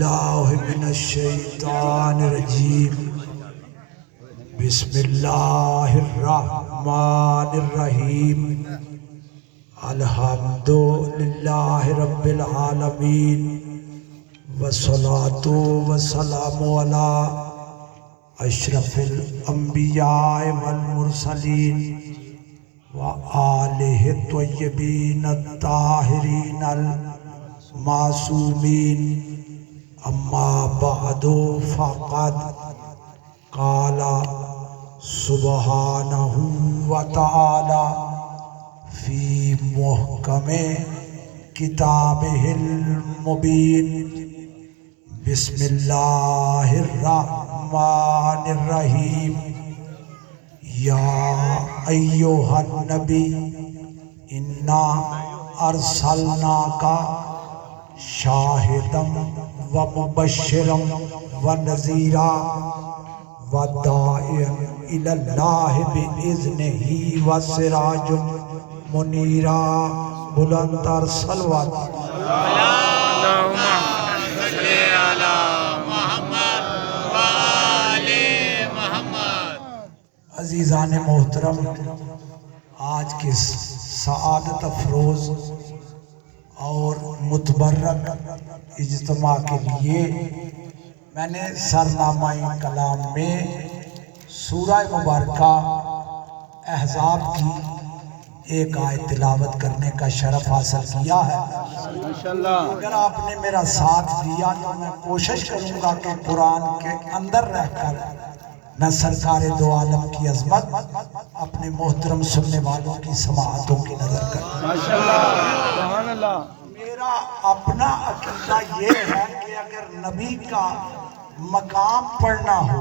باللہ من الشیطان الرجیم بسم اللہ الرحمن الرحیم الحمدللہ رب العالمین والصلاة والسلام علی اشرف الانبیاء والمرسلین وآلہ الطیبین الطاہرین المعصومین اما بعد فقد قال سبحانہ وتعالی فی محکم کتابہ المبین بسم اللہ الرحمن الرحیم یا ایہا النبی انا ارسلناک شاہدا ومبشرا ونذیرا وداعیا الی اللہ بإذنہ وسراج منیرا بلندر صلوات عزیزان محترم، آج کے سعادت افروز اور متبرک اجتماع کے لیے میں نے سرنامہ کلام میں سورہ مبارکہ احزاب کی ایک آیت تلاوت کرنے کا شرف حاصل کیا ہے۔ اگر آپ نے میرا ساتھ دیا تو میں کوشش کروں گا کہ قرآن کے اندر رہ کر میں سرکار دو عالم کی عظمت اپنے محترم سننے والوں کی سماعتوں کی نظر کروں۔ میرا اپنا عقیدہ یہ ہے کہ اگر نبی کا مقام پڑھنا ہو،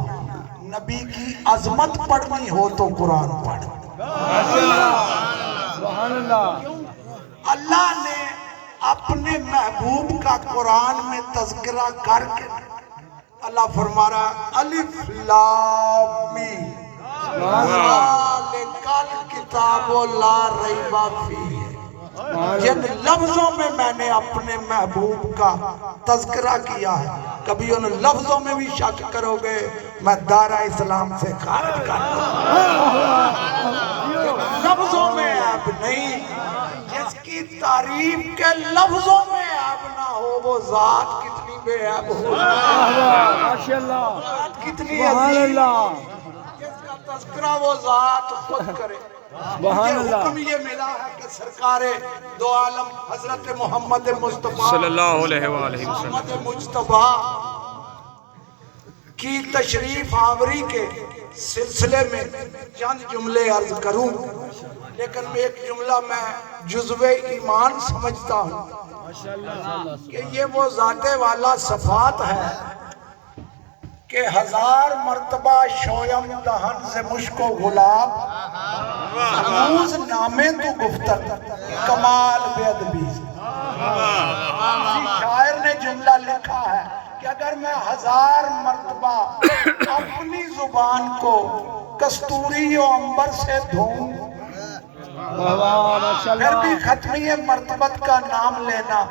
نبی کی عظمت پڑھنی ہو تو قرآن پڑھ۔ اللہ نے اپنے محبوب کا قرآن میں تذکرہ کر کے اللہ فرما رہا ہے الف لام میم ذالک الکتاب لا ریب فیہ۔ جن لفظوں میں میں نے اپنے محبوب کا تذکرہ کیا ہے، کبھی ان لفظوں میں بھی شک کرو گے میں دائرہ اسلام سے خارج کر دوں۔ لفظوں میں عیب نہیں، جس کی تعریف کے لفظوں میں عیب نہ ہو وہ ذات کتنی بے عیب ہو، ذات کتنی عظیم، جس کا تذکرہ وہ ذات خود کرے۔ مجھے حکم یہ ملا ہے کہ سرکار دو عالم حضرت محمد مصطفیٰ صلی اللہ علیہ وآلہ وسلم محمد مصطفیٰ کی تشریف آوری کے سلسلے میں چند جملے عرض کروں، لیکن ایک جملہ میں جزو ایمان سمجھتا ہوں کہ یہ وہ ذات والا صفات ہے کہ 1000 مرتبہ شویم دہن سے مشک و گلاب ہنوز نامے تو گفتن کمال بے ادبی۔ کسی شاعر نے جملہ لکھا ہے کہ اگر میں 1000 مرتبہ اپنی زبان کو کستوری و عنبر سے دھوں پھر بھی ختمی مرتبت کا نام لینا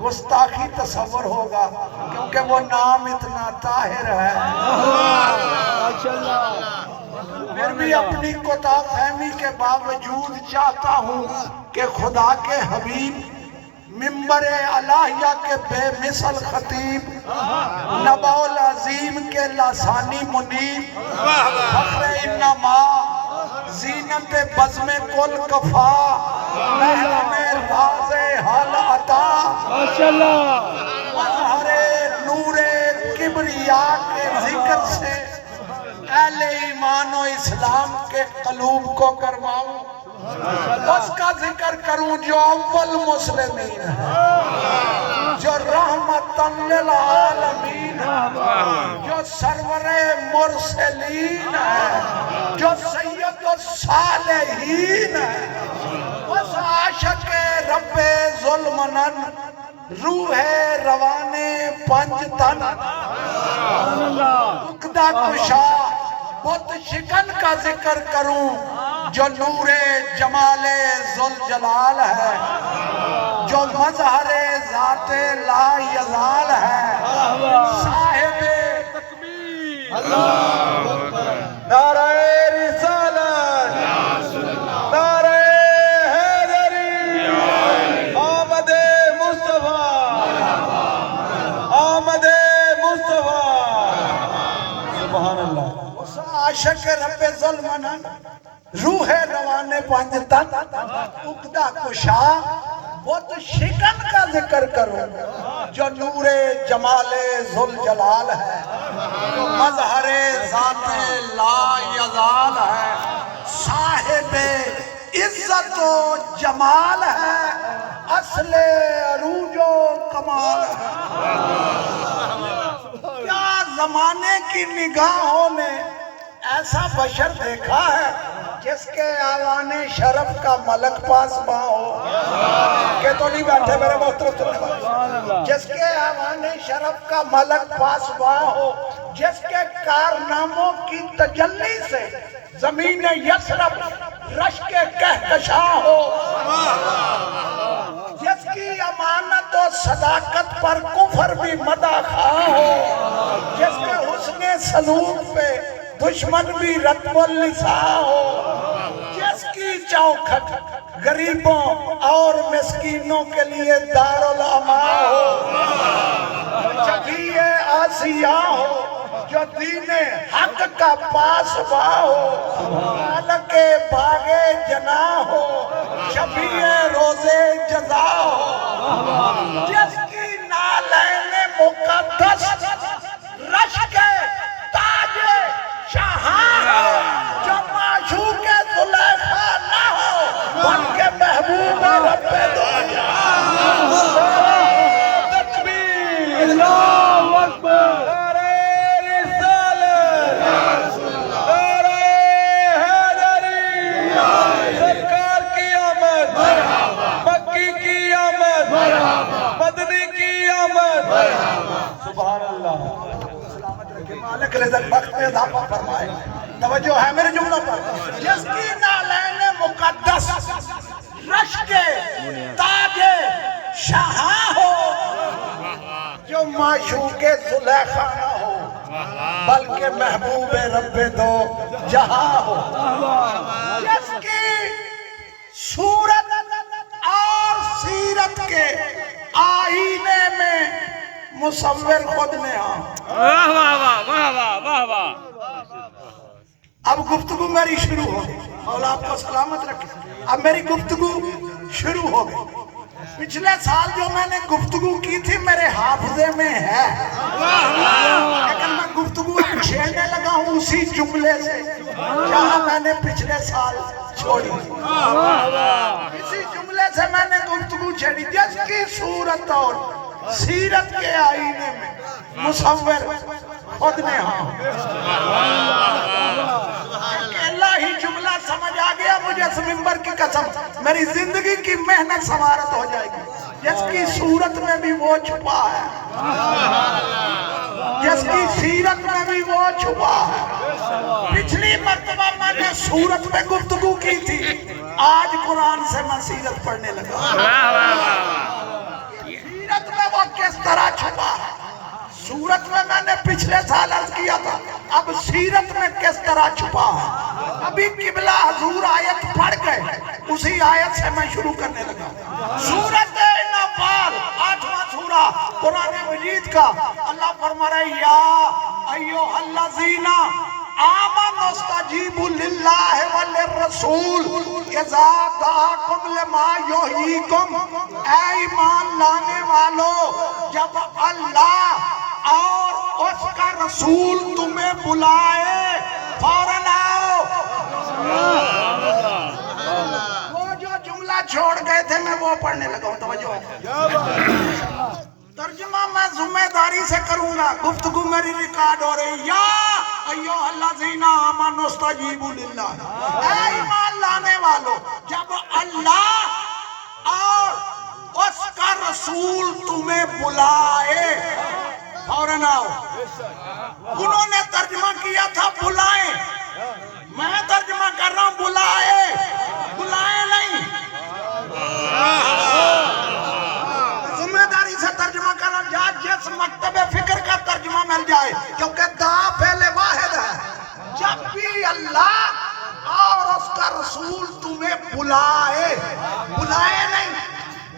گستاخی تصور ہوگا، کیونکہ وہ نام اتنا طاہر ہے۔ پھر بھی اپنی کوتاہ فہمی کے باوجود چاہتا ہوں کہ خدا کے حبیب منبر الہیہ کے بے مثل خطیب نبع العظیم کے لسانی منیب فخر انما زینت بزم کل کفا محرم راز حال عطا مظہر نور کبریاء کے ذکر سے اہل ایمان و اسلام کے قلوب کو کرواؤں، اس کا ذکر کروں جو اول مسلمین ہے، جو رحمتاً للعالمین ہے، جو سرور مرسلین ہے، جو سید الصالحین ہے، اس عاشق رب ظلمنن روح روان پنج تن عقدہ کشا بت شکن کا ذکر کروں جو نور جمال ذوالجلال ہے، جو مظہر ذات لا یزال ہے، عاشق رب ظلمن روح روان پنجتن اقدا کشا بت شکن کا ذکر کرو جو نور جمال ذوالجلال ہے، جو مظہر ذات لا یزال ہے، صاحب عزت و جمال ہے، اصل عروج و کمال ہے۔ کیا زمانے کی نگاہوں نے ایسا بشر دیکھا ہے جس کے آوان شرف کا ملک پاسباں ہو؟ کہ تو نہیں بیٹھے میرے محترم سننے والے؟ جس کے آوان شرف کا ملک پاسباں ہو، جس کے کارناموں کی تجلی سے زمین یثرب رش کے کہکشاں ہو، جس کی امانت و صداقت پر کفر بھی مداح خواہ ہو، جس کے حسن سلوک پہ دشمن بھی رتب اللسان ہو، جس کی چوکھٹ غریبوں اور مسکینوں کے لیے دارالعماں ہو، شفیع آسیاں ہو، جو دین حق کا پاسباں ہو، مالک باغ جناح ہو، شفیع روز جزا ہو، جس کی نالین مقدس رش کے تاج شاہاں ہو، جو معشوق زلیخا نہ ہو بلکہ محبوب رب دو جہاں۔ تکبیر، اللہ اکبر، نعرہ رسالت، نعرہ حیدری، سرکار کی آمد، مکی کی آمد، مدنی کی آمد۔ سبحان اللہ۔ مالک رزق بخش میں اضافہ فرمائے۔ توجہ ہے میرے جملوں پر۔ جس کی نالین مقدس رش کے تاج شاہاں ہو، جو معشوق زلیخا نہ ہو بلکہ محبوب رب دو جہاں ہو، جس کی صورت اور سیرت کے آئینے میں مصور خود نے ہاں۔ واہ واہ واہ واہ واہ واہ واہ۔ اب گفتگو میری شروع ہو گئی، مولا آپ کو سلامت رکھے۔ اب میری گفتگو شروع ہو گئی۔ پچھلے سال جو میں نے گفتگو کی تھی میرے حافظے میں ہے، لیکن میں گفتگو چھیڑنے لگا ہوں اسی جملے سے جہاں میں نے پچھلے سال چھوڑی۔ اسی جملے سے میں نے گفتگو چھیڑی، جس کی صورت اور سیرت کے آئینے میں مصور خود نے ہاں۔ اللہ ہی جملہ سمجھ آ گیا مجھے اس منبر کی قسم، میری زندگی کی محنت سوارت ہو جائے گی۔ جس کی صورت میں بھی وہ چھپا ہے، جس کی سیرت میں بھی وہ چھپا ہے۔ پچھلی مرتبہ میں نے صورت میں گفتگو کی تھی، آج قرآن سے میں سیرت پڑھنے لگا۔ سیرت میں وہ کس طرح چھپا ہے، صورت میں نے پچھلے سال عرض کیا تھا، اب سیرت میں کس طرح چھپا ہے۔ ابھی قبلہ حضور آیت پڑھ گئے، اسی آیت سے میں شروع کرنے لگا۔ سورۃ نفال 8واں سورہ قرآن مجید کا، اللہ فرما رہے یا ایھا الذین آمنوا استجیبوا للہ وللرسول اذا دعاکم لما یحییکم۔ اے ایمان لانے والو، جب اللہ اور اس کا رسول تمہیں بلائے فوراً آؤ۔ وہ جو جملہ چھوڑ گئے تھے میں وہ پڑھنے لگا ہوں، توجہ ہے۔ ترجمہ میں ذمہ داری سے کروں گا، گفتگو میری ریکارڈ ہو رہی۔ یا ایھا الذین آمنوا استجیبوا للہ، اے ایمان لانے والو، جب اللہ اور اس کا رسول تمہیں بلائے فوراً آؤ۔ انہوں نے ترجمہ کیا تھا بلائیں، میں ترجمہ کر رہا ہوں بلائے، بلائے نہیں۔ ذمہ داری سے ترجمہ کر رہا ہوں، جس مکتب فکر کا ترجمہ مل جائے، کیونکہ دا فعل واحد ہے۔ جب بھی اللہ اور اس کا رسول تمہیں بلائے، بلائے نہیں،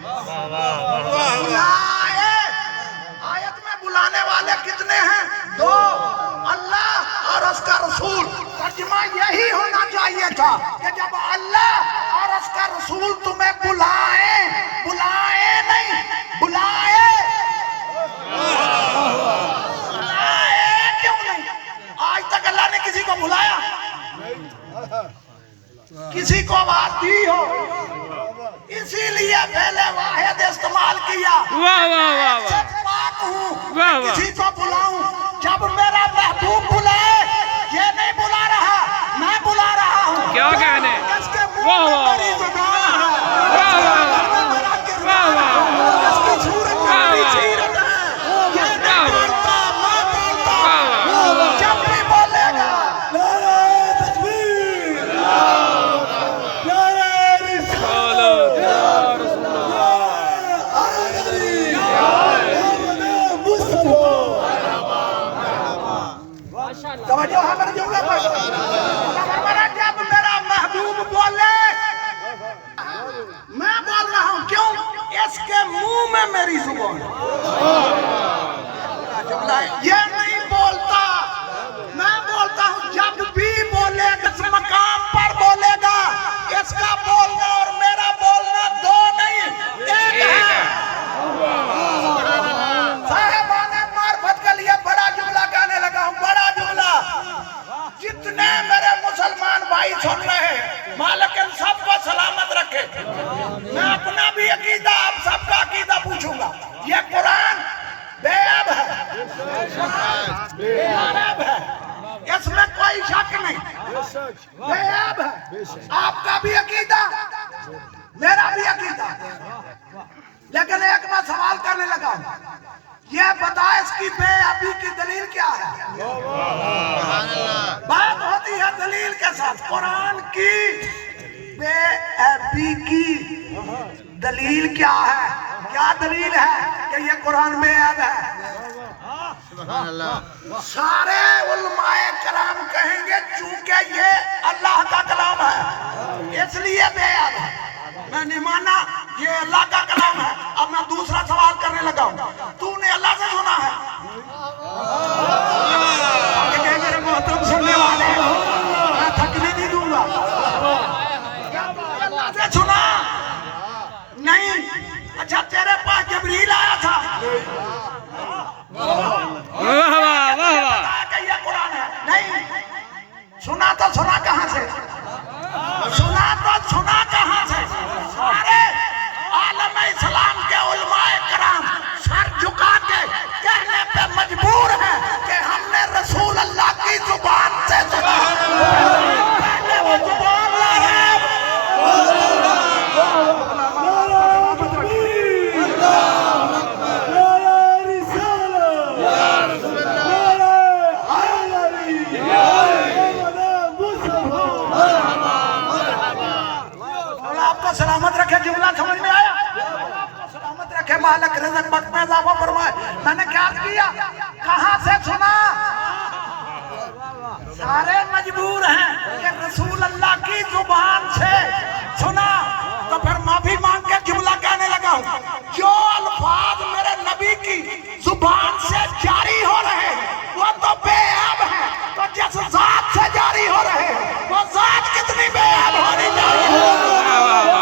بلائے۔ آیت میں بلانے والے کتنے ہیں؟ دو، اللہ اور اس کا رسول۔ ترجمہ یہی ہونا چاہیے تھا کہ جب اللہ اور اس کا رسول تمہیں بلائیں نہیں بلائے کیوں نہیں؟ آج تک اللہ نے کسی کو بلایا؟ کسی کو آواز دی ہو؟ اسی لیے پہلے واحد استعمال کیا، واہ واہ واہ واہ پاک ہوں، واہ واہ۔ کسی کو بلاؤں؟ جب میرا محبوب بلائے، یہ نہیں بلا رہا، میں بلا رہا ہوں۔ کیا کہنے؟ اس کے منہ واہ میں واہ میری زبان ہے، واہ واہ میرا کردار ہے، اس کی صورت میں میری سیرت ہے۔ یہ نہیں بولتا، میں بولتا ہوں۔ جب بھی بولے گا نعرہ تکبیر، نعرہ رسالت، توجہ ہے میرے جملے پر۔ جب میرا محبوب بولے میں بول رہا ہوں، کیوں؟ اس کے منہ میں میری زبان ہے۔ یہ نہیں بولتا، میں بولتا ہوں۔ جب بھی بولے گا، اس مقام پر بولے گا، اس کا بولنا اور میرا بولنا دو نہیں ایک ہے۔ صاحبان معرفت کے لیے بڑا جملہ کہنے لگا ہوں، بڑا جملہ۔ جتنے میرے مسلمان بھائی سن رہے ہیں، مالک ان سب کو سلامت رکھے۔ میں اپنا بھی عقیدہ، آپ سب کا عقیدہ پوچھوں گا۔ یہ قرآن بے عیب ہے، بے عیب ہے، اس میں کوئی شک نہیں، بے عیب ہے۔ آپ کا بھی عقیدہ، میرا بھی عقیدہ۔ لیکن ایک میں سوال کرنے لگا ہوں، یہ بتا اس کی بے عیبی کی دلیل کیا ہے؟ بات ہوتی ہے دلیل کے ساتھ۔ قرآن کی بے عیبی کی دلیل کیا ہے؟ کیا دلیل ہے کہ یہ قرآن بے عیب ہے؟ سارے علماء کرام کہیں گے چونکہ یہ اللہ کا کلام ہے اس لیے بے عیب ہے۔ میں نہیں مانا یہ اللہ کا کلام ہے۔ اب میں دوسرا سوال کرنے لگا ہوں، تو نے اللہ سے سنا ہے؟ کہ میرے محترم سننے والے، میں تھکنے نہیں دوں گا۔ اللہ سے سنا نہیں؟ اچھا تیرے پاس جبریل آیا تھا؟ واہ واہ واہ واہ۔ بتایا کہ یہ قرآن ہے؟ نہیں۔ سنا تو سنا کہاں سے؟ سنا تو سنا کہاں سے؟ سارے عالم اسلام کے علماء کرام سر جھکا کے کہنے پہ مجبور ہیں کہ ہم نے رسول اللہ کی زبان سے سنا۔ پہلے وہ زبان لا ہے۔ سلامت رکھے، جملہ سمجھ میں آیا؟ سلامت رکھے، مالک رزق وقت میں اضافہ فرمائے۔ میں نے کیا کیا؟ کہاں سے سنا؟ سارے مجبور ہیں کہ رسول اللہ کی زبان سے سنا۔ تو پھر معافی مانگ کے جملہ کہنے لگا ہوں، جو الفاظ میرے نبی کی زبان سے جاری ہو رہے ہیں وہ تو بے عیب ہیں، تو جس ذات سے جاری ہو رہے ہیں وہ ذات کتنی بے عیب ہونی چاہیے؟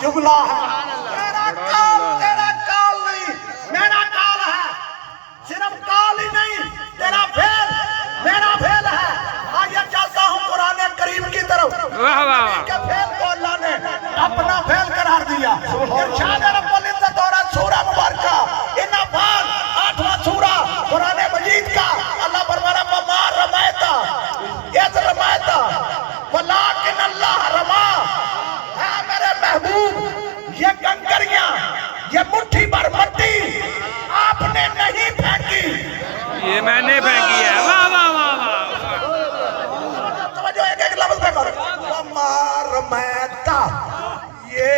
جملہ ہے، تیرا کال نہیں، میرا کال ہے۔ صرف کال ہی نہیں، تیرا فعل میرا فعل ہے۔ آئیے چلتا ہوں قرآن کریم کی طرف۔ واہ واہ واہ۔ کے فعل کو اللہ نے اپنا فعل قرار دیا۔ ارشاد رب العزت اور سورہ مبارکہ انفال 8واں سورہ قرآن مجید کا اللہ فرمانا وما رمیت اذ رمیت ولکن اللہ رما۔ اے میرے محبوب، یہ کنکریاں، یہ مٹھی بھر مٹی آپ نے نہیں پھینکی، یہ میں نے پھینکی ہے۔ واہ واہ واہ واہ۔ توجہ ایک ایک لفظ پہ کرو۔ وما رمیت، یہ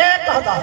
1000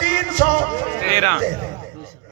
313।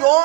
2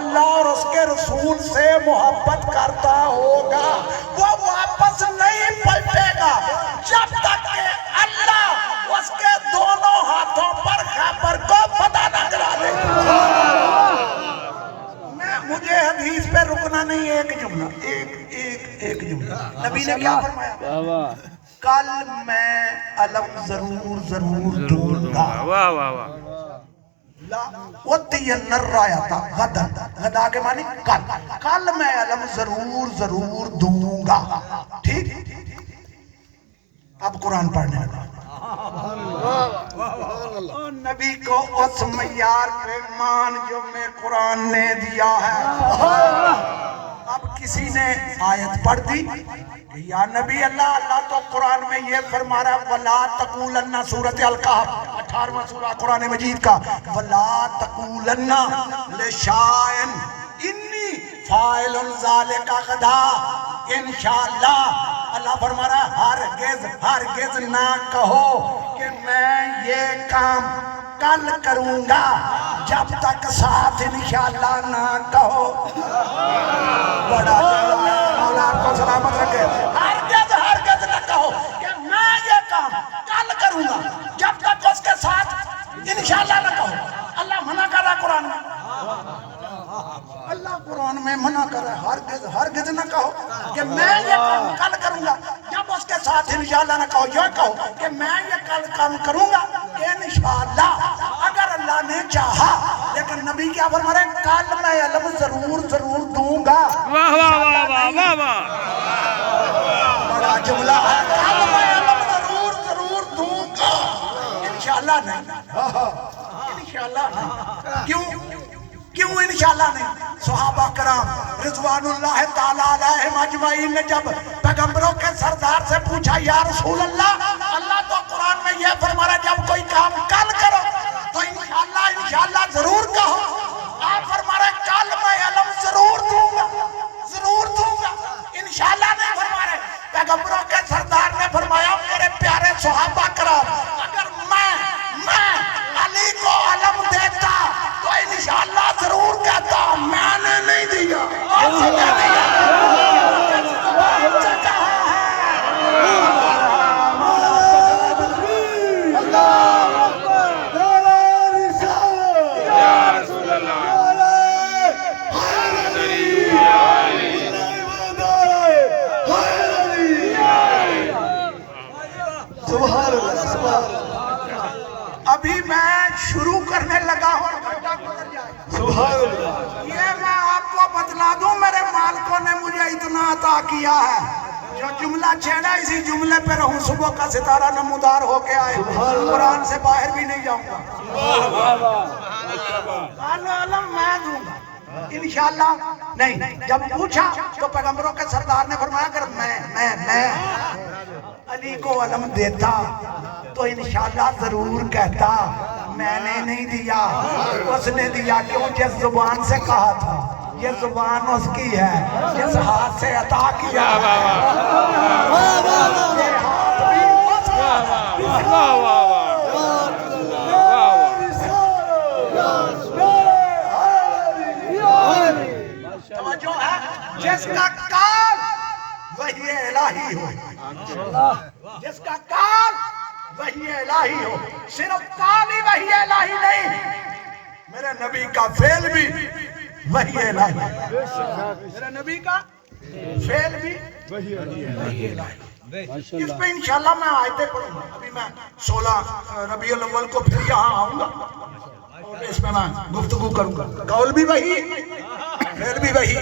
اللہ اور اس کے رسول سے محبت کرتا ہوگا وہ واپس نہیں پلٹے گا جب تک کہ اللہ اس کے دونوں ہاتھوں پر خیبر کو فتح نہ کرا دے. مجھے حدیث پہ رکنا نہیں. ایک جملہ ایک جملہ نبی نے کیا فرمایا؟ کل میں علم ضرور دوں گا. واہ واہ واہ. وَتِيَنَّ الرَّایَةَ غدا کے معنی کل میں علم ضرور دوں گا. ٹھیک. اب قرآن پڑھنے لگا. نبی کو اس معیار پہ مان جو میں قرآن نے دیا ہے. اب کسی نے آیت پڑھ دی یا نبی اللہ تو قرآن میں یہ فرما رہا ہے وَلَا تَقُولَنَّ سورۃ الکہف 18واں سورہ قرآن مجید کا وَلَا تَقُولَنَّ لِشَیْءٍ إِنِّی فَاعِلٌ ذَلِکَ غَدًا. انشاءاللہ اللہ فرما رہا ہے ہرگز نہ کہو کہ میں یہ کام کل کروں گا جب تک ساتھ انشاءاللہ نہ کہو. بڑا مولا کو سلامت رکھے. ہرگز نہ کہو کہ میں یہ کام کل کروں گا جب تک اس کے ساتھ انشاءاللہ نہ کہو. اللہ منع کر رہا ہے قرآن میں. اللہ قرآن میں منع کر رہا ہے ہرگز نہ کہو کہ میں یہ کام کل کروں گا جب اس کے ساتھ انشاءاللہ نہ کہو. یہ کہو کہ میں یہ کل کام کروں گا انشاءاللہ اگر اللہ نے چاہا. لیکن نبی کیا فرما رہے ہیں کل میں علم ضرور دوں گا. واہ واہ واہ واہ واہ واہ. بڑا جملہ ہے. کل میں علم ضرور دوں گا انشاءاللہ نہیں. انشاءاللہ نہیں. کیوں انشاءاللہ نہیں؟ صحابہ کرام رضوان اللہ تعالیٰ علیہم اجمعین نے جب پیغمبروں کے سردار سے پوچھا یا رسول اللہ اللہ تو قرآن میں یہ فرما رہا ہے جب کوئی کام کل کرو تو انشاءاللہ ضرور کہو. آپ فرما رہے ہیں کل میں علم ضرور دوں گا انشاءاللہ نہیں فرما رہے. پیغمبروں کے سردار نے فرمایا میرے پیارے صحابہ کرام اگر میں علی کو علم دیتا تو انشاءاللہ ضرور کہتا. میں نے نہیں دیا. ابھی میں شروع کرنے لگا ہوں. یہ میں آپ کو بتلا دوں میرے مالکوں نے مجھے اتنا عطا کیا ہے جو جملہ چھیڑا اسی جملے پہ رہوں. صبح کا ستارہ نمودار ہو کے آئے. قرآن سے باہر بھی نہیں جاؤں گا. علم میں دوں گا انشاءاللہ نہیں. جب پوچھا تو پیغمبروں کے سردار نے فرمایا اگر میں علی کو علم دیتا تو انشاءاللہ ضرور کہتا. میں نے نہیں دیا اس نے دیا. کیوں؟ جس زبان سے کہا تھا یہ زبان اس کی ہے جس ہاتھ سے عطا کیا ہے یہ ہاتھ بھی اس کا ہے. واہ واہ واہ. توجہ ہے. جس کا کال وحی الہی ہو جس کا کال وحی الہی ہو. صرف کال ہی وحی الہی نہیں میرے نبی کا فعل بھی وحی الہی. میرے نبی کا فعل بھی وحی الہی. اس پہ انشاءاللہ میں آیتیں پڑھوں گا. ابھی میں 16 ربیع الاول کو پھر یہاں آؤں گا اور اس میں گفتگو کروں گا. قول بھی وحی فعل بھی وحی.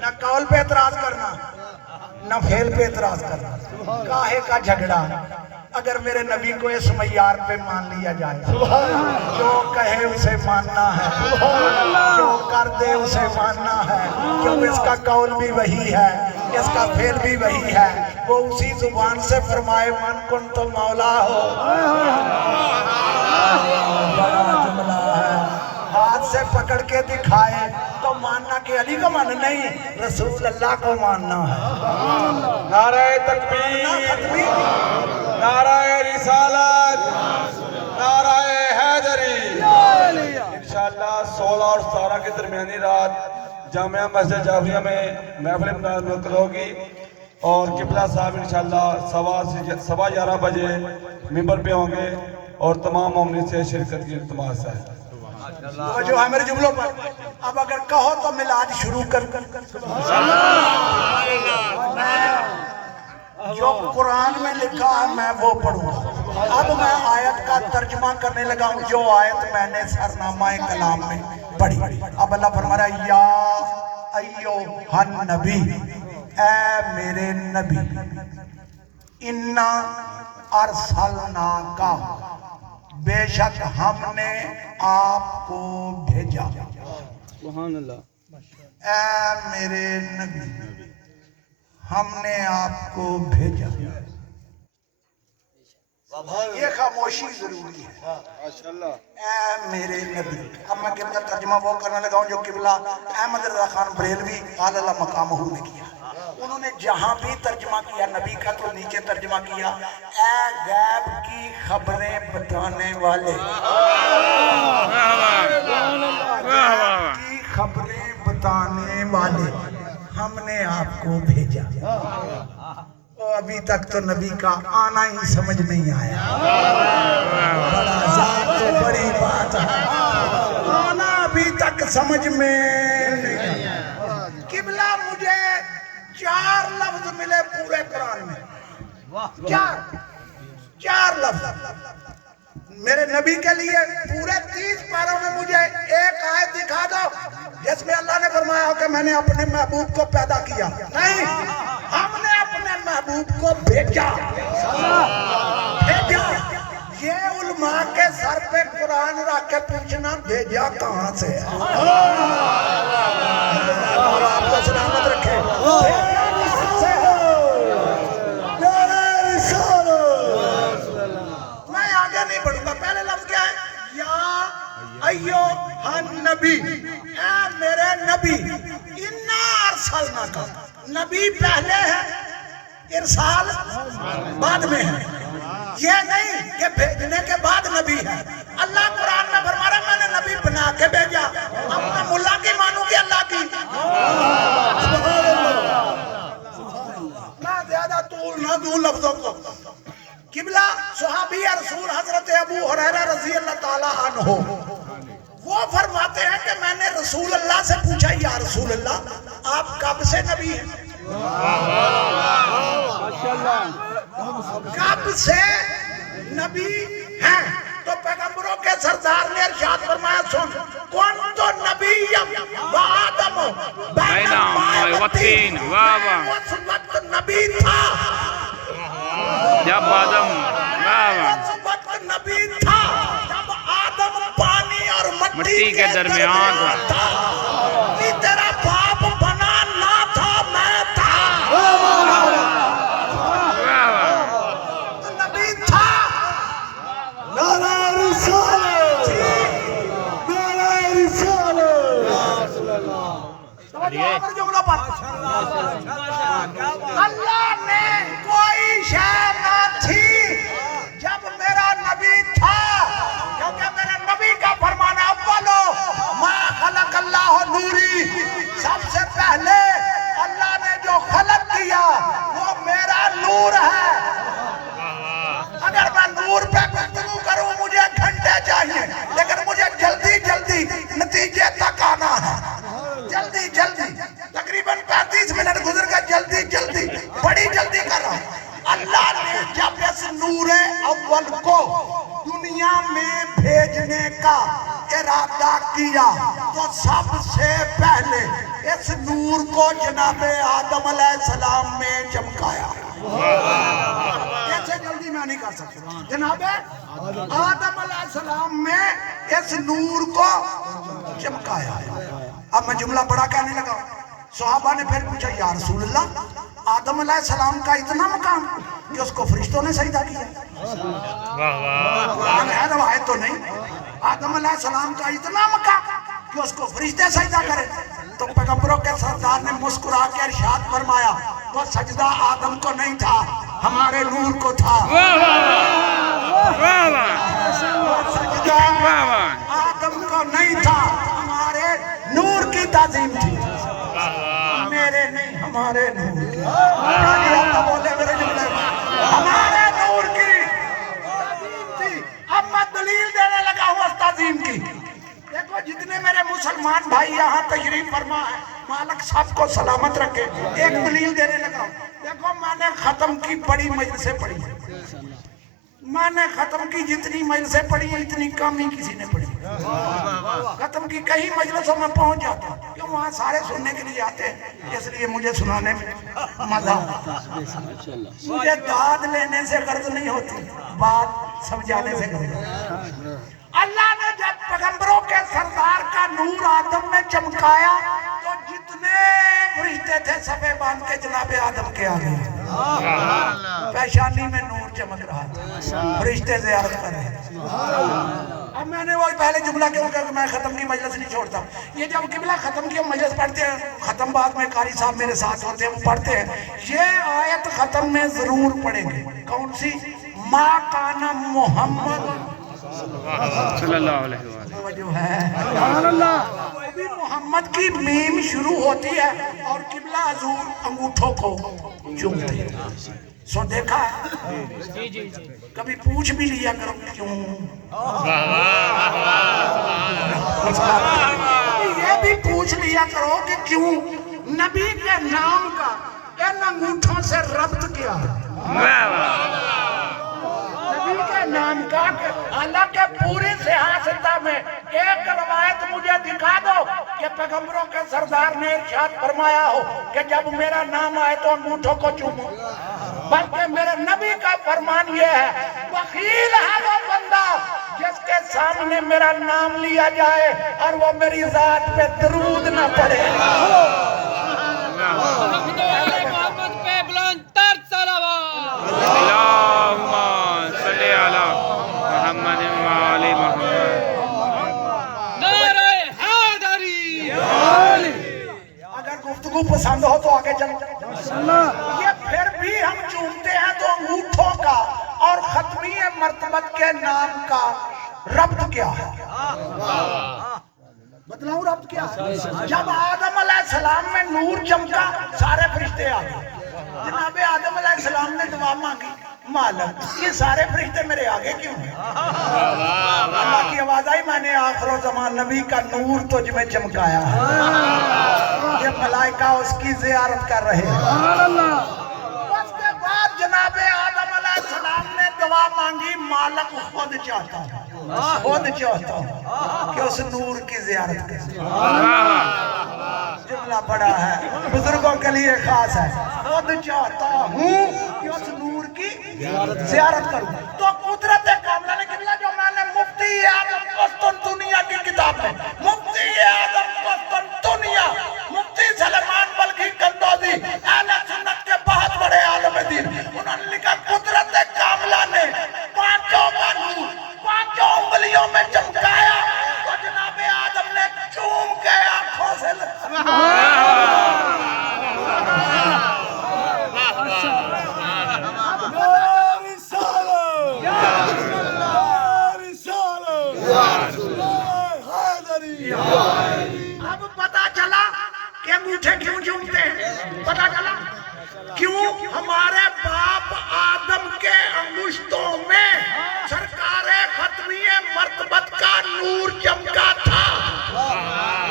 نہ قول پہ اعتراض کرنا نہ فعل پہ اعتراض کرنا. کاہے کا جھگڑا اگر میرے نبی کو اس معیار پہ مان لیا جائے. جو کہے اسے ماننا ہے جو کر دے اسے ماننا ہے. کیوں؟ اس کا قول بھی وہی ہے اس کا فعل بھی وہی ہے. وہ اسی زبان سے فرمائے من کن تو مولا ہو. بڑا جملہ ہے. ہاتھ سے پکڑ کے دکھائے تو ماننا کہ علی کو ماننا نہیں رسول اللہ کو ماننا ہے. نعرہ تکبیر، نعرہ رسالت، نعرہ حیدری. انشاءاللہ 16 اور 17 کے درمیانی رات جامعہ مسجد جعفریہ میں محفل منعقد ہوگی اور قبلہ صاحب انشاءاللہ 11:15 بجے ممبر پہ ہوں گے اور تمام مومنین سے شرکت کی التماس ہے۔ جو ہے میرے جملوں پر اب اگر کہو تو میلاد شروع کر جو قرآن میں لکھا ہے میں وہ پڑھوں گا۔ اب میں آیت کا ترجمہ کرنے لگا ہوں جو آیت میں نے سرنامہ کلام میں پڑھی۔ اب اللہ فرما رہا ہے یا ایوہ النبی، اے میرے نبی، انا ارسلناکا، بے شک ہم نے آپ کو بھیجا۔ سبحان اللہ۔ اے میرے نبی ہم نے آپ کو بھیجا۔ یہ خاموشی ضروری ہے۔ اے میرے نبی۔ اب میں قبلہ ترجمہ وہ کرنے لگا ہوں جو قبلہ احمد رضا خان بریلوی قال اللہ مقامہ نے کیا۔ انہوں نے جہاں بھی ترجمہ کیا نبی کا تو نیچے ترجمہ کیا اے غیب کی خبریں بتانے والے، کی خبریں بتانے والے ہم نے آپ کو بھیجا۔ ابھی تک تو نبی کا آنا ہی سمجھ نہیں آیا۔ بڑا ذات تو بڑی بات ہے، آنا ابھی تک سمجھ میں نہیں آیا۔ قبلہ مجھے 4 لفظ ملے پورے قرآن میں، 4 لفظ میرے نبی کے لیے۔ پورے 30 پاروں میں مجھے ایک آیت دکھا دو جس میں اللہ نے فرمایا ہو کہ میں نے اپنے محبوب کو پیدا کیا۔ نہیں، ہم نے اپنے محبوب کو بھیجا۔ یہ علماء کے سر پہ قرآن رکھ کے پوچھنا بھیجا کہاں سے ہے؟ اور آپ کو سلامت رکھے۔ میں آگے نہیں بڑھوں گا، پہلے لفظ کیا ہے؟ یا ایوہ النبی، اے میرے نبی، انا ارسلناکا، نبی پہلے ہے، ارسال بعد میں ہے۔ یہ نہیں کہ بھیجنے کے بعد نبی ہے۔ اللہ قرآن میں فرما رہا ہے میں نے نبی بنا کے بھیجا۔ اب میں ملا کی مانوں گی اللہ کی؟ نہ زیادہ طول نہ دوں لفظوں کو۔ قبلہ صحابی رسول حضرت ابو ہریرہ رضی اللہ تعالیٰ عنہ وہ فرماتے ہیں کہ میں نے رسول اللہ سے پوچھا یا رسول اللہ آپ کب سے نبی ہیں؟ کب سے نبی ہیں؟ تو پیغمبروں کے سردار نے ارشاد فرمایا سن کون تو نبی و آدم بین الماء والطین، اس وقت نبی تھا جب آدم اس وقت نبی تھا جب آدم پانی اور مٹی کے درمیان تھا۔ تیرا باپ بنا نہ تھا میں تھا، نبی تھا۔ نعرہ رسالت، نعرہ رسالت۔ جملوں پر اللہ نے کوئی شے نہ تھی جب میرا نبی تھا، کیونکہ میرے نبی کا فرمانا اولو ما خلق اللہ نوری، سب سے پہلے اللہ نے جو خلق کیا وہ میرا نور ہے۔ اگر میں نور پہ گفتگو کروں مجھے گھنٹے چاہیے، لیکن مجھے جلدی جلدی نتیجے تک آنا ہے۔ جلدی جلدی تقریباً 35 منٹ گزر گئے، جلدی جلدی بڑی جلدی کر رہا ہوں۔ اللہ نے جب اس نور اول کو دنیا میں بھیجنے کا ارادہ کیا تو سب سے پہلے اس نور کو جناب آدم علیہ السلام میں چمکایا۔ ایسے جلدی میں نہیں کر سکتا۔ جناب آدم علیہ السلام میں اس نور کو چمکایا۔ اب میں جملہ بڑا کہنے لگا، صحابہ نے پھر پوچھا یا رسول اللہ آدم علیہ السلام کا اتنا مقام کہ اس کو فرشتوں نے سجدہ کیا؟ قرآن ہے، روایت تو نہیں۔ آدم علیہ السلام کا اتنا مقام کہ اس کو فرشتے سجدہ کرے؟ تو پیغمبروں کے سردار نے مسکرا کے ارشاد فرمایا وہ سجدہ آدم کو نہیں تھا، ہمارے نور کو تھا۔ وہ سجدہ آدم کو نہیں تھا، تعظیم تھی میرے نہیں ہمارے نور کی اللہ بولے میرے جملے ہمارے نور کی تھی اب میں دلیل دینے لگا ہوں اس تعظیم کی دیکھو جتنے میرے مسلمان بھائی یہاں تشریف فرما ہے مالک سب کو سلامت رکھے ایک دلیل دینے لگا ہوں دیکھو میں نے ختم کی بڑی مجلسیں پڑھی ہیں میں نے ختم کی جتنی مجلسیں پڑھی ہیں اتنی کم ہی کسی نے پڑھی ختم کی کئی مجلسوں میں پہنچ جاتا ہوں کیوں وہاں سارے سننے کے لیے آتے ہیں اس لیے مجھے سنانے میں مزہ آتا مجھے داد لینے سے غرض نہیں ہوتی بات سمجھانے سے غرض ہوتی اللہ نے جب پیغمبروں کے سردار کا نور آدم میں چمکایا تو جتنے فرشتے تھے سبے باندھ کے جناب آدم کے آگے پیشانی میں نور چمک رہا تھا فرشتے زیارت کر رہے تھے اب میں نے وہی پہلے جملہ کیوں کہ میں ختم کی مجلس نہیں چھوڑتا یہ جب قبلہ ختم کی مجلس پڑھتے ہیں ختم بعد میں قاری صاحب میرے ساتھ ہوتے ہیں وہ پڑھتے ہیں یہ آیت ختم میں ضرور پڑھیں گے کون سی ما کان محمد صلی اللہ علیہ وسلم جو ہے بھی محمد کی میم شروع ہوتی ہے اور قبلہ حضور انگوٹھوں کو چومتے ہیں سو دیکھا ہے کبھی پوچھ بھی لیا کرو کیوں یہ بھی پوچھ لیا کرو کہ کیوں نبی کے نام کا ان انگوٹھوں سے ربط کیا نبی کے نام کا حالانکہ پوری سیاستہ میں ایک روایت مجھے دکھا دو کہ پیغمبروں کے سردار نے ارشاد فرمایا ہو کہ جب میرا نام آئے تو انگوٹھوں کو چومو بلکہ میرے نبی کا فرمان یہ ہے بخیل ہے وہ بندہ جس کے سامنے میرا نام لیا جائے اور وہ میری ذات پہ درود نہ پڑے محمد پہ بلند تر صلوات اللہم صلی علی محمد و آل محمد نعرہ حیدری اگر گفتگو پسند ہو تو آگے چلو یہ پھر بھی ہم چومتے ہیں تو انگوٹھوں کا اور ختمی مرتبت کے نام کا ربط کیا ہے بتلاؤں ربط کیا ہے جب آدم علیہ السلام میں نور چمکا سارے فرشتے آ گئے جناب آدم علیہ السلام نے دعا مانگی مالک یہ سارے فرشتے میرے آگے کیوں ہیں اللہ کی آواز آئی میں نے آخر زمان نبی کا نور تجھ میں چمکایا ہے یہ ملائکہ اس کی زیارت کر رہے ہیں اس کے بعد جناب آدم علیہ السلام نے دعا مانگی مالک خود چاہتا ہوں کہ اس نور کی زیارت کرے جملہ بڑا ہے بزرگوں کے لیے خاص ہے خود چاہتا ہوں کہ اس نور کی زیارت کروں تو قدرت کاملہ نے قبلہ جو میں نے مفتی اعظم قسطنطنیہ کی کتاب میں مفتی اعظم قسطنطنیہ مفتی سلیمان بلخی قندوزی اہل سنت کے بہت بڑے عالم دین انہوں نے لکھا قدرت کاملہ نے پانچوں کا نور پانچوں انگلیوں میں چمکایا تو جناب آدم نے چوم کے آنکھوں سے اب پتا چلا کہ انگوٹھے کیوں چومتے ہیں پتا چلا کیوں ہمارے باپ آدم کے انگشتوں میں سرکار ختمی مرتبت کا نور چمکا تھا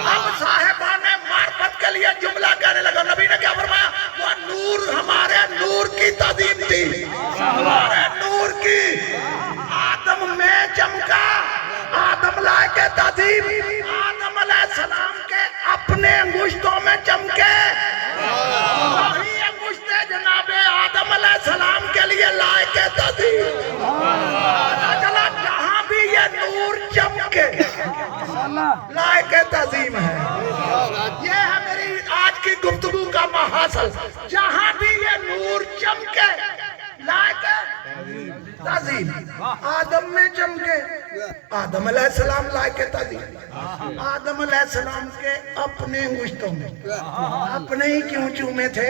اب صاحبان معرفت کے لیے جملہ کہنے لگا نبی نے کیا فرمایا وہ نور ہمارے نور کی تعظیم تھی ہمارے نور کی آدم میں چمکا آدم لائے کے تعظیم آدم علیہ السلام کے اپنے انگشتوں میں چمکے وہی انگشتے جناب آدم علیہ السلام کے لیے لائے کے تعظیم چلا جہاں بھی یہ نور چمکے لائے کے تعظیم ہے یہ ہے میری آج کی گفتگو کا محاصل جہاں بھی یہ نور چمکے لائے کے تعظیم آدم میں چمکے آدم علیہ السلام لائے کے تعظیم آدم علیہ السلام کے اپنے انگشتوں میں اپنے ہی کیوں چومے تھے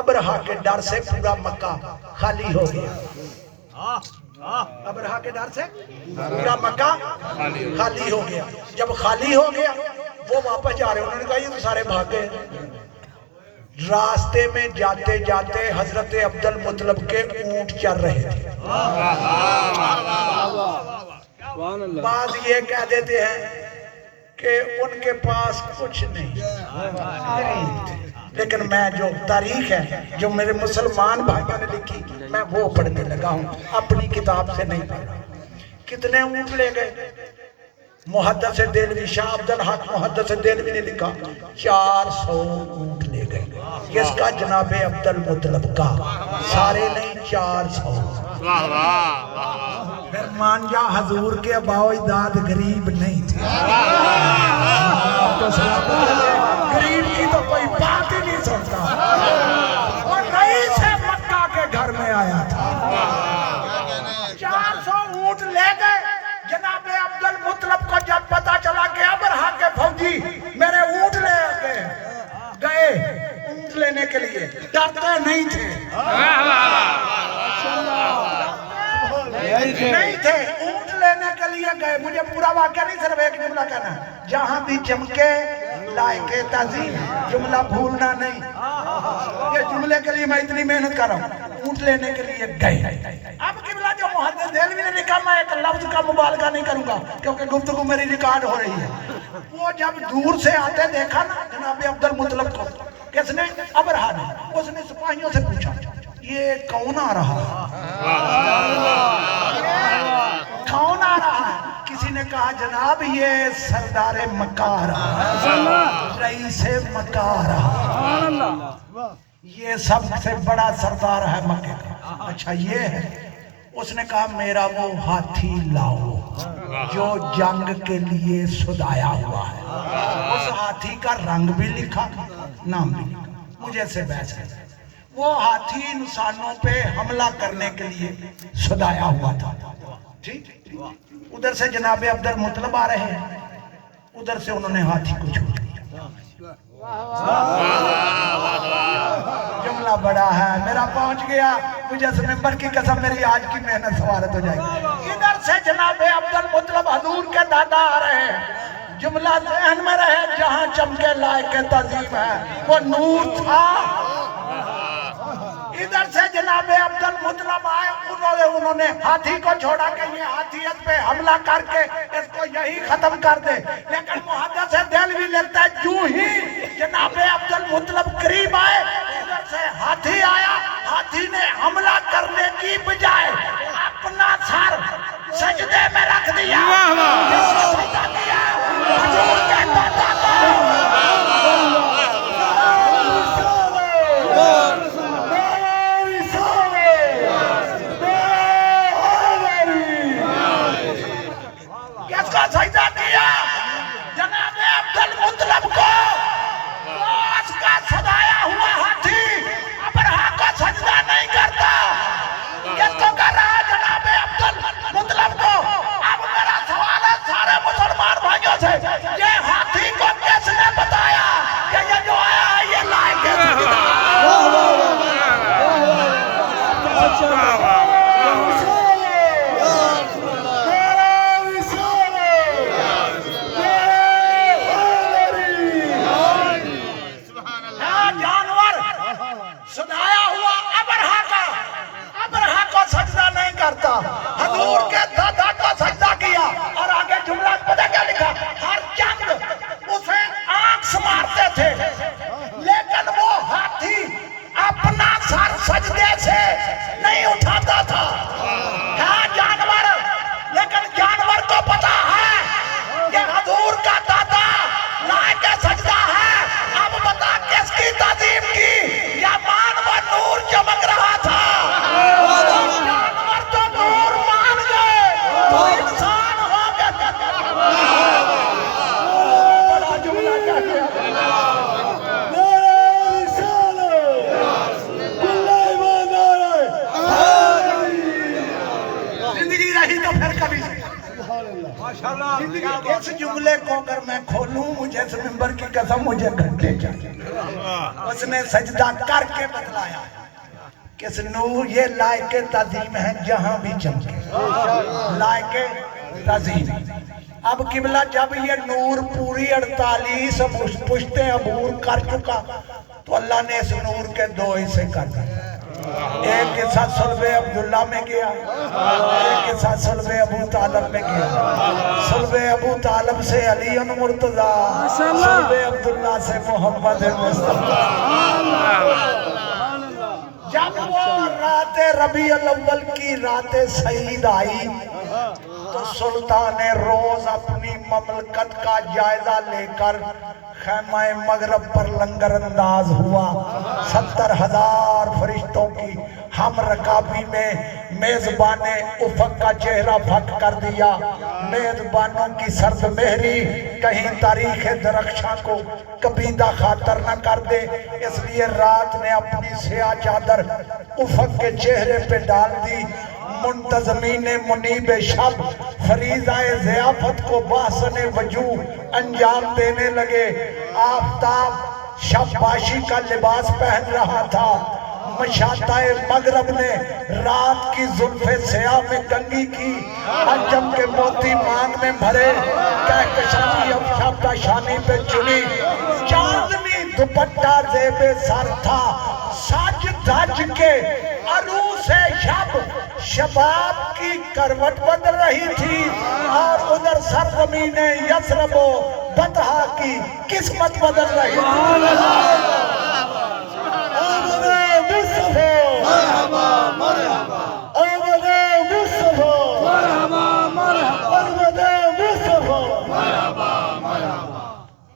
ابرہا کے ڈر سے پورا مکہ خالی ہو گیا. ابرہا کے ڈر سے پورا مکہ خالی ہو گیا. جب خالی ہو گیا وہ واپس جا رہے ہیں. انہوں نے کہا یہ تو سارے بھاگ گئے. راستے میں جاتے جاتے حضرت عبد المطلب کے اونٹ چل رہے تھے. بعض یہ کہہ دیتے ہیں کہ ان کے پاس کچھ نہیں، لیکن میں جو تاریخ ہے جو میرے مسلمان بھائیوں نے لکھی میں وہ پڑھنے لگا ہوں، اپنی کتاب سے نہیں پڑھا. کتنے اونٹ لے گئے؟ محدث دہلوی شاہ عبد الحق محدث دہلوی نے لکھا 400 اونٹ لے گئے. کس کا؟ جناب عبد المطلب کا. سارے نہیں، 400. پھر مان جا حضور کے اباء و اجداد غریب نہیں تھے. غریب کی تو کوئی بات ہی نہیں سنتا. وہ رئیس مکہ کے گھر میں آیا تھا. 400 اونٹ لے گئے. جناب عبد المطلب کو جب پتا چلا کہ ابرہا کے فوجی میرے اونٹ لے گئے اونٹ لینے کے لیے، ڈرتے نہیں تھے. نہیں تھے، اونٹ لینے کے لیے گئے. مجھے پورا واقعہ نہیں، صرف ایک جملہ کہنا ہے. جہاں بھی چمکے لائق تعظیم، جملہ بھولنا نہیں. یہ جملے کے لیے میں اتنی محنت کر رہا ہوں. اونٹ لینے کے لیے گئے. اب قبلہ جو محدث دہلوی نے لکھا، میں ایک لفظ کا مبالغہ نہیں کروں گا کیونکہ گفتگو میری ریکارڈ ہو رہی ہے. وہ جب دور سے آتے دیکھا نا جناب عبد المطلب کو، کس نے؟ ابرہا نے. اس نے سپاہیوں سے پوچھا یہ کون آ رہا ہے؟ کون آ رہا ہے؟ کسی نے کہا جناب یہ سردار مکہ آ رہا ہے، رئیس مکہ آ رہا ہے، یہ سب سے بڑا سردار ہے مکہ کا. اچھا یہ ہے. اس نے کہا میرا وہ ہاتھی لاؤ جو جنگ کے لیے سدایا ہوا ہے. اس ہاتھی کا رنگ بھی لکھا، نام بھی لکھا. مجھے سے بحث ہے. وہ ہاتھی انسانوں پہ حملہ کرنے کے لیے سدایا ہوا تھا. ٹھیک. ادھر سے جناب عبد المطلب آ رہے ہیں، ادھر سے انہوں نے ہاتھی کو چھوڑ دیا. جملہ بڑا ہے میرا پہنچ گیا. مجھے اس ممبر کی قسم میری آج کی محنت سوارت ہو جائے گی. ادھر سے جناب عبد المطلب حضور کے دادا آ رہے ہیں. جملہ ذہن میں رہے، جہاں چمکے لائق تعظیم ہے وہ نور تھا. ادھر سے جناب عبد المطلب آئے. انہوں نے ہاتھی کو چھوڑا کہ یہ ہاتھیت پہ حملہ کر کے اس کو یہی ختم کر دے. لیکن محدث دہلوی لکھتا ہے جو ہی جناب عبد المطلب قریب آئے ادھر سے ہاتھی آیا. ہاتھی نے حملہ کرنے کی بجائے اپنا سر سجدے میں رکھ دیا. سجدہ کیا حضور کے دادا کو. سجدہ کیا جناب عبد المطلب کو. اس کا سدایا ہوا ہاتھی ابرہا کو سجدہ نہیں کرتا. کس کو کر رہا ہے؟ جناب عبد المطلب کو. اب میرا سوال اس جملے کو اگر میں کھولوں مجھے اس ممبر کی قسم مجھے گھنٹے چاہیے. اس نے سجدہ کر کے بتلایا کہ اس نور یہ لائق تعظیم ہے جہاں بھی چمکے. لائق تعظیم. اب قبلہ جب یہ نور پوری 48 پشتیں عبور کر چکا تو اللہ نے اس نور کے 2 حصے کر دیے. ایک حصہ صلب عبداللہ میں گیا, ایک حصہ صلب ابو طالب میں گیا. صلب ابو طالب سے علی مرتضیٰ, صلب عبداللہ سے محمد مصطفیٰ. جب وہ رات ربیع الاول کی رات سعید آئی تو سلطان روز اپنی مملکت کا جائزہ لے کر خیمہ مغرب پر لنگر انداز ہوا. 70,000 فرشتوں کی ہم رکابی میں میزبان افق کا چہرہ پھک کر دیا. میزبانوں کی سرد مہری کہیں تاریخ درخشاں کو کبیدہ خاطر نہ کر دے, اس لیے رات نے اپنی سیاہ چادر افق کے چہرے پہ ڈال دی. منتظمین منیب شب فریضہ ضیافت کو بحسن وجوہ انجام دینے لگے. آفتاب شب باشی کا لباس پہن رہا تھا. مشاطہ مغرب نے رات کی زلف سیاہ میں کنگھی کی, انجم کے موتی مانگ میں بھرے, کہکشاں کی افشافتہ شانی پہ چنی. چاندنی دوپٹہ زیب سر تھا, سج دھج کے عروس شب شباب کی کروٹ بدل رہی تھی, اور ادھر سرزمین یثرب و بطحا کی قسمت بدل رہی تھی.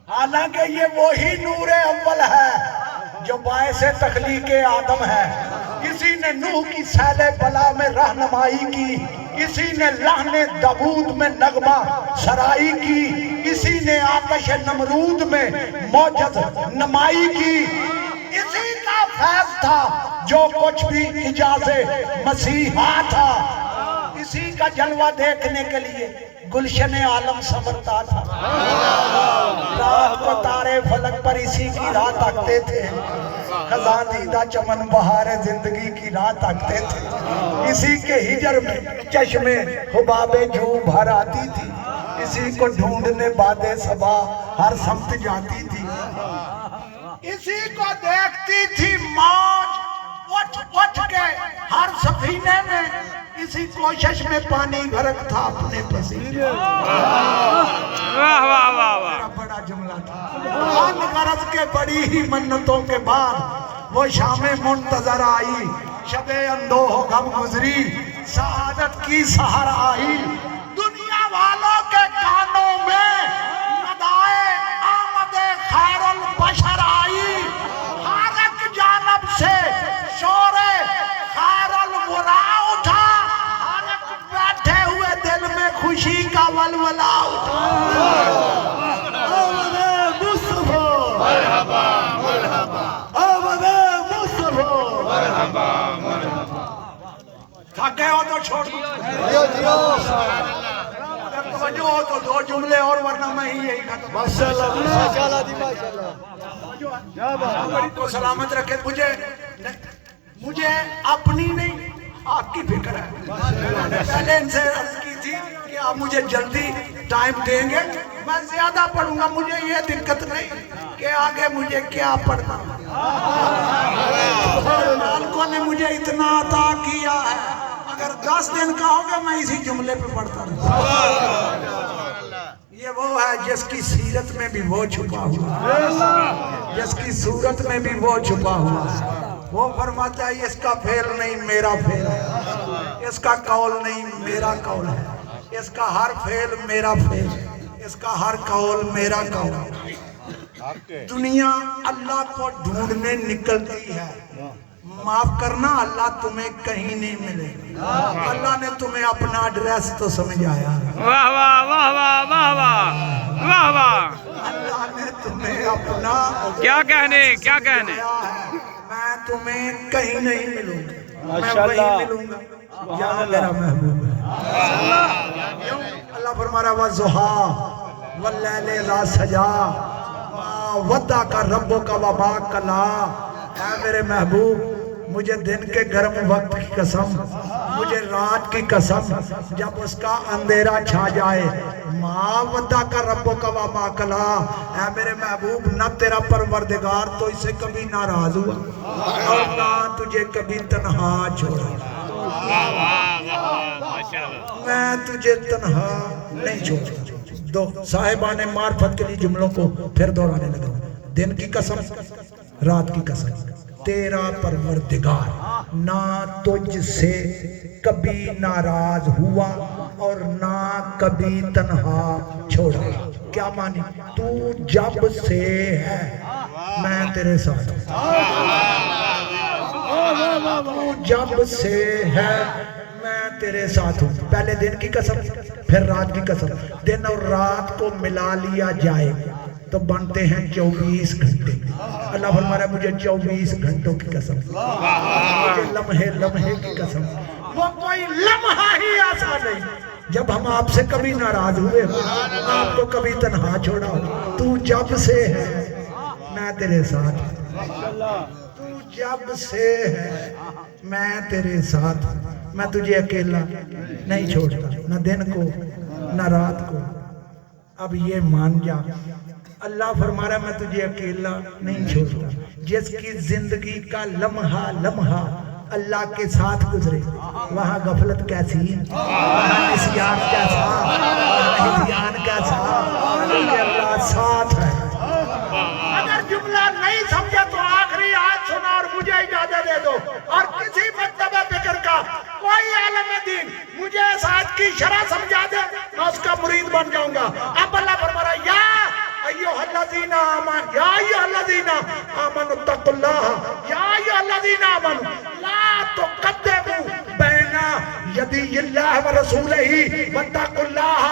حالانکہ یہ وہی نور اول ہے جو باعث تخلیق آدم ہے. کسی نے نوح کی سیل بلا میں رہنمائی کی, کسی نے لہن داؤد میں نغمہ سرائی کی, کسی نے آتش نمرود میں موجز نمائی کی. اسی کا فیض تھا جو کچھ بھی اجاز مسیحا تھا. اسی کا جلوہ دیکھنے کے لیے گلشن عالم سمرتا تھا. رات کو تارے فلک پر اسی کی راہ تاکتے تھے, خزاں دیدہ چمن بہار زندگی کی راہ تاکتے تھے. اسی کے ہجر میں چشمے حباب جو بھر آتی تھی, اسی کو ڈھونڈنے باد صبا ہر سمت جاتی تھی. اسی کو دیکھتی تھی موج اٹھ کے ہر سفینے میں, اسی کوشش میں پانی غرق تھا اپنے پسینے. واہ واہ واہ واہ. بڑا جملہ تھا. ان غرض کے بڑی ہی منتوں کے بعد وہ شام منتظر آئی, شب اندوہ غم گزری, سعادت کی سحر آئی. دنیا والوں کے کانوں میں ندائے آمد خیر البشر آئی. ہر ایک جانب سے شور خیر الورا اٹھا, ہر ایک بیٹھے ہوئے دل میں خوشی کا ولولہ اٹھا. تھکے ہو تو چھوڑ دو, اگر توجہ ہو تو 2 جملے اور, ورنہ میں ہی یہی ختم. آپ کو سلامت رکھے. مجھے اپنی نہیں آپ کی فکر ہے. پہلے ان سے عرض کی تھی کہ آپ مجھے جلدی ٹائم دیں گے, میں زیادہ پڑھوں گا. مجھے یہ دقت نہیں کہ آگے مجھے کیا پڑھنا. مالکوں نے مجھے اتنا عطا کیا ہے, اگر 10 دن کا ہوگا میں اسی جملے پہ پڑھتا ہوں. یہ وہ ہے جس کی سیرت میں بھی وہ چھپا ہوا, جس کی صورت میں بھی وہ چھپا ہوا. وہ فرماتا ہے اس کا فعل نہیں میرا فعل ہے, اس کا قول نہیں میرا قول ہے, اس کا ہر فعل میرا فعل ہے, اس کا ہر قول میرا قول ہے. دنیا اللہ کو ڈھونڈنے نکلتی ہے, معاف کرنا اللہ تمہیں کہیں نہیں ملے. اللہ نے تمہیں اپنا ایڈریس تو سمجھایا. واہ واہ واہ واہ واہ واہ واہ واہ. اللہ نے تمہیں اپنا کیا کہنے کیا کہنے. میں تمہیں کہیں نہیں ملوں گا, میں وہیں ملوں گا جہاں میرا محبوب ہے. اللہ اللہ فرما رہا وَالضُّحَا وَاللَّيْلِ إِذَا سَجَا مَا وَدَّعَكَ رَبُّكَ وَمَا قَلَا۔ اے میرے محبوب مجھے دن کے گرم وقت کی قسم، مجھے رات کی قسم، جب اس کا اندھیرا چھا جائے، مَا وَدَّعَكَ رَبُّكَ وَمَا قَلَا، اے میرے محبوب نہ تیرا پروردگار تو اسے کبھی ناراض ہوا اور نہ تجھے کبھی تنہا چھوڑا۔ میں تجھے تنہا نہیں چھوڑتا۔ دو صاحبان معرفت کے لیے جملوں کو پھر دہرانے لگا۔ دن کی قسم، رات کی قسم، تیرا پروردگار نہ تجھ سے کبھی ناراض ہوا اور نہ کبھی تنہا چھوڑا۔ کیا مانی؟ تو جب سے ہے میں تیرے ساتھ ہوں، تو جب سے ہے میں تیرے ساتھ ہوں۔ پہلے دن کی قسم پھر رات کی قسم۔ دن اور رات کو ملا لیا جائے تو بنتے ہیں 24 گھنٹے۔ اللہ فرما رہا ہے مجھے 24 گھنٹوں کی قسم، مجھے لمحے لمحے کی قسم۔ وہ کوئی لمحہ ہی ایسا نہیں جب ہم آپ سے کبھی ناراض ہوئے ہو، آپ کو کبھی تنہا چھوڑا ہو۔ تو جب سے ہے میں تیرے ساتھ، تو جب سے ہے میں تیرے ساتھ، میں تجھے اکیلا نہیں چھوڑتا، نہ دن کو نہ رات کو۔ اب یہ مان جا، اللہ فرما رہا ہے میں تجھے اکیلا نہیں چھوڑتا۔ جس کی زندگی کا لمحہ لمحہ اللہ کے ساتھ گزرے، وہاں غفلت کیسی، وہاں نسیان کیسا، وہاں ہدیان کیسا، کہ اللہ ساتھ ہے۔ اگر جملہ نہیں سمجھا تو آخری آیت سنا اور مجھے اجازت دے دو، اور کسی مکتبہ فکر کا کوئی عالم دین مجھے اس آیت کی شرح سمجھا دے، میں اس کا مرید بن جاؤں گا۔ اب اللہ فرما رہا ہے یا ایوہ الذین آمنوا، یا ایوہ الذین آمنوا اتقوا اللہ، یا ایوہ الذین آمنوا لا تقدموا بین یدی اللہ ورسولہ واتقوا اللہ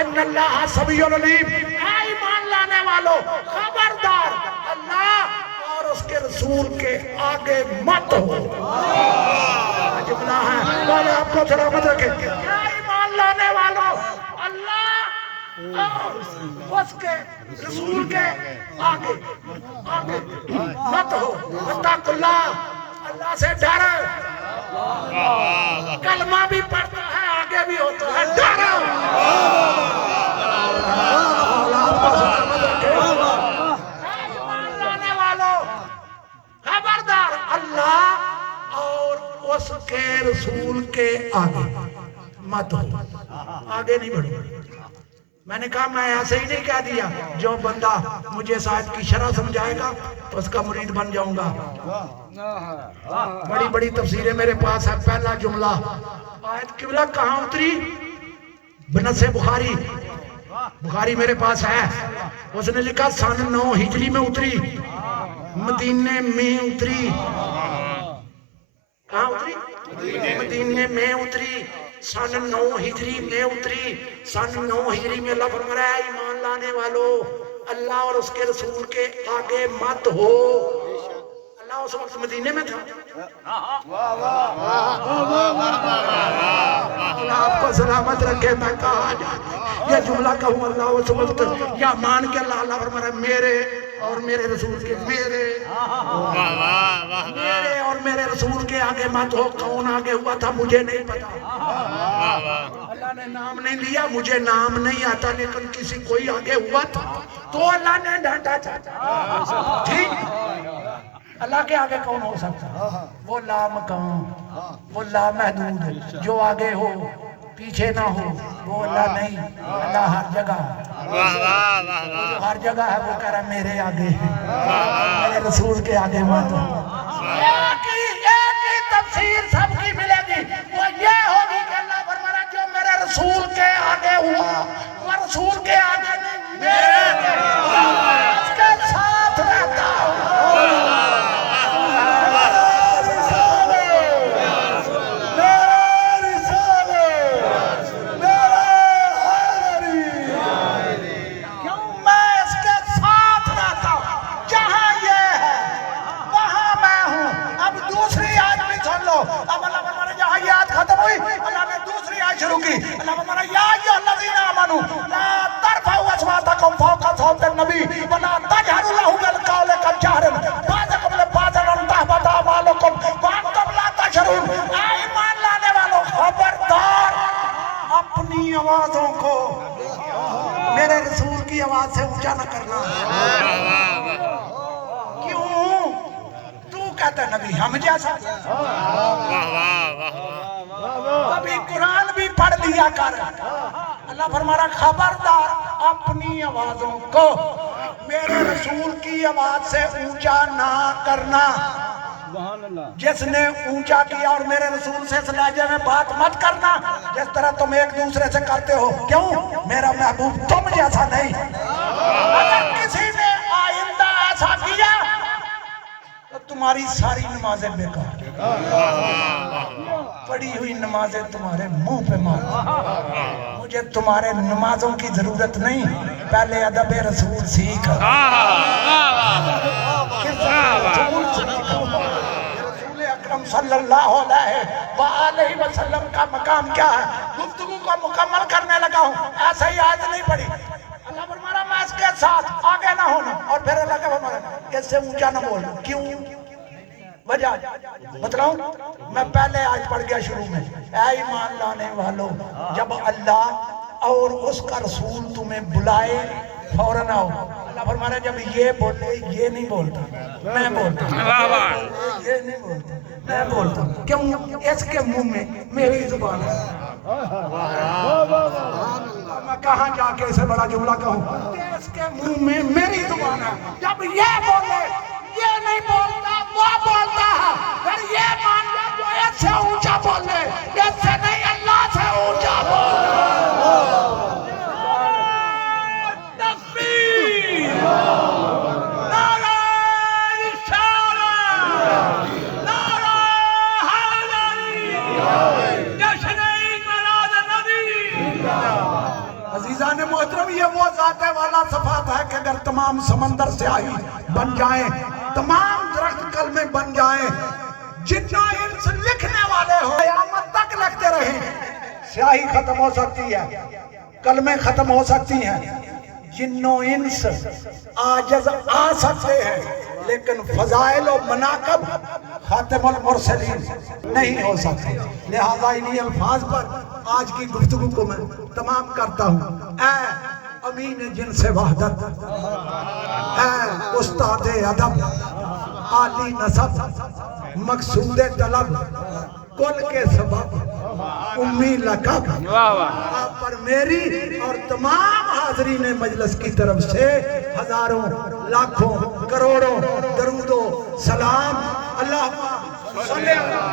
ان اللہ سمیع علیم۔ اے ایمان لانے والو خبردار اللہ اور اس کے رسول کے آگے مت ہو۔ جملہ ہے والے آپ کو سلامت رکھے۔ اے ایمان لانے والو اللہ اور اس کے رسول کے آگے مت ہو۔ واتقوا اللہ، اللہ سے ڈرو۔ کلمہ بھی پڑھتا ہے آگے بھی ہوتا ہے، ڈرو۔ ایمان لانے والو خبردار اللہ اور اس کے رسول کے آگے مت ہو، آگے نہیں بڑھو۔ میں نے کہا میں ایسے ہی نہیں کہہ دیا، جو بندہ مجھے اس آیت کی شرح سمجھائے گا اس کا مرید بن جاؤں گا۔ بڑی بڑی تفسیریں میرے پاس ہے۔ پہلا جملہ آیت قبلہ کہاں اتری؟ بنص بخاری، بخاری میرے پاس ہے، اس نے لکھا سن 9 ہجری میں اتری، مدینے میں اتری۔ کہاں اتری؟ مدینے میں اتری، سن 9 ہجری میں اتری۔ سن 9 ہجری میں اللہ فرما رہا ہے ایمان لانے والو اللہ اور اس کے رسول کے آگے مت ہو۔ اللہ اس وقت مدینے میں تھا۔ اللہ آپ کو سلامت رکھے۔ میں کہا یہ جملہ کہوں اللہ اس وقت یا مان کے اللہ فرما رہا ہے میرے اور میرے رسول کے، میرے اور میرے رسول کے آگے مت ہو۔ کون آگے ہوا تھا مجھے نہیں پتا، اللہ نے نام نہیں لیا، مجھے نام نہیں آتا، لیکن کسی کوئی آگے ہوا تھا تو اللہ نے ڈانٹا تھا۔ ٹھیک، اللہ کے آگے کون ہو سکتا؟ وہ لامکان، وہ لامحدود، جو آگے ہو پیچھے نہ ہو، وہ اللہ نہیں۔ اللہ ہر جگہ، ہر جگہ ہے، وہ کہہ رہا میرے آگے ہے، میرے رسول کے آگے مت ہو۔ ایک ہی تفسیر سب کی ملے گی، وہ یہ ہوگی کہ اللہ فرما رہا ہے جو میرے رسول کے آگے ہوا وہ رسول کے آگے نہیں، میرے آگے اس کے ساتھ رہتا ہوں۔ اب اللہ فرما رہا ہے جہاں یہ آیت ختم ہوئی اللہ نے دوسری آیت شروع کی۔ اللہ فرما رہا ہے یا ایھا الذین آمنوا صوت النبی ولا تجهروا له بالقول كجهر بعضكم لبعض ان تحبط اعمالكم وانتم لا تشعرون۔ اے ایمان لانے والوں خبردار اپنی آوازوں کو میرے رسول کی آواز سے اونچا نہ کرنا۔ کیوں؟ تو کہتا ہے نبی ہم جیسا، ابھی قرآن بھی پڑھ لیا کر۔ اللہ فرما رہا خبردار اپنی آوازوں کو میرے رسول کی آواز سے اونچا نہ کرنا۔ جس نے اونچا کیا اور میرے رسول سے اس لہجے میں بات مت کرنا جس طرح تم ایک دوسرے سے کرتے ہو۔ کیوں؟ میرا محبوب تم جیسا نہیں۔ اگر کسی نے آئندہ ایسا کیا تو تمہاری ساری نمازیں بیکار، پڑھی ہوئی نمازیں تمہارے منہ پہ مار۔ مجھے تمہارے نمازوں کی ضرورت نہیں، پہلے ادب رسول سیکھ۔ رسول اکرم صلی اللہ علیہ وسلم کا مقام کیا ہے؟ گفتگو کو مکمل کرنے لگا ہوں، ایسا ہی آیت نہیں پڑھی۔ اللہ فرمایا میں اس کے ساتھ آگے نہ ہونا، اور پھر اللہ کا فرمایا اس سے اونچا نہ بولنا۔ کیوں؟ وجہ بتلاؤں؟ میں پہلے آیت پڑھ گیا شروع میں، اے ایمان لانے والوں جب اللہ اور اس کا رسول تمہیں بلائے فوراً آؤ۔ اللہ فرما رہا ہے جب یہ بولے یہ نہیں بولتا، میں بولتا ہوں، یہ نہیں بولتا میں بولتا ہوں۔ کیوں؟ اس کے منہ میں میری زبان ہے۔ میں کہاں جا کے اسے بڑا جملہ کہوں کہ اس کے منہ میں میری زبان ہے۔ جب یہ بولے یہ نہیں بولتا وہ بولتا ہے، پھر یہ مان لے جو اس سے اونچا بولے اس سے نہیں اللہ سے اونچا بولے۔ عزیزان محترم یہ وہ ذات والا صفات ہے کہ اگر تمام سمندر سیاہی بن جائیں، تمام درخت کلمے بن جائیں، جتنا انس لکھنے والے ہو قیامت تک لکھتے رہیں، سیاہی ختم ہو سکتی ہے، کلمے ختم ہو سکتی ہیں، جن و انس عاجز آ سکتے ہیں، لیکن فضائل و مناقب خاتم المرسلین نہیں ہو سکتے۔ لہذا انہی الفاظ پر آج کی گفتگو کو میں تمام کرتا ہوں۔ اے امین جنس وحدت، اے استاد ادب، عالی نسب، مقصود طلب، کل کے سبب، امی لقب، آپ پر میری اور تمام حاضرین مجلس کی طرف سے ہزاروں لاکھوں کروڑوں درود و سلام۔ اللہ صلی اللہ